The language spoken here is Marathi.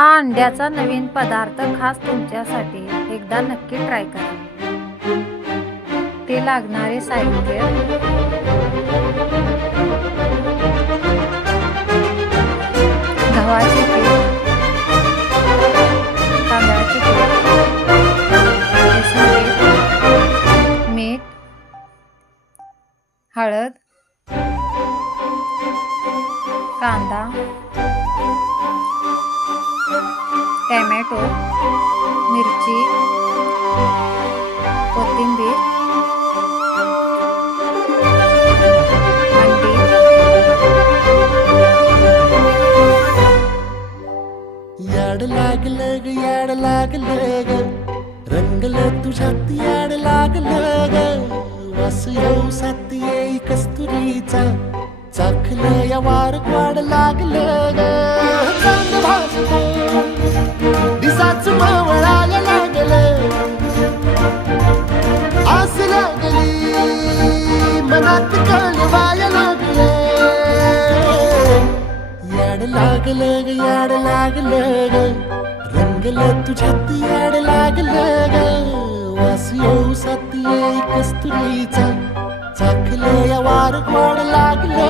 हा अंड्याचा नवीन पदार्थ खास तुमच्यासाठी एकदा नक्की ट्राय करा। ते लागणारे साहित्य: गव्हाचे पीठ, तांदळाचे पीठ, बेसन पीठ, मीठ, हळद, कांदा, टोमॅटो, मिरची, कोथिंबीर, अंडी, याड लागलं ग याड लागलं ग रंगलं तुझ्यात याड लागलं ग वास येऊ साथ येई कस्तुरीचा चाखलं या वार वाड लागलं ग चांद भाजलं दिसाच मावळायला लागलं आस लागली मनात कळवायला लागलं याड लागलं ग याड लागलं ग रंगलं तुझ्यात याड लागलं ग वास येऊ साथ येई कस्तुरीचा चाखलं या वार वाड लागलं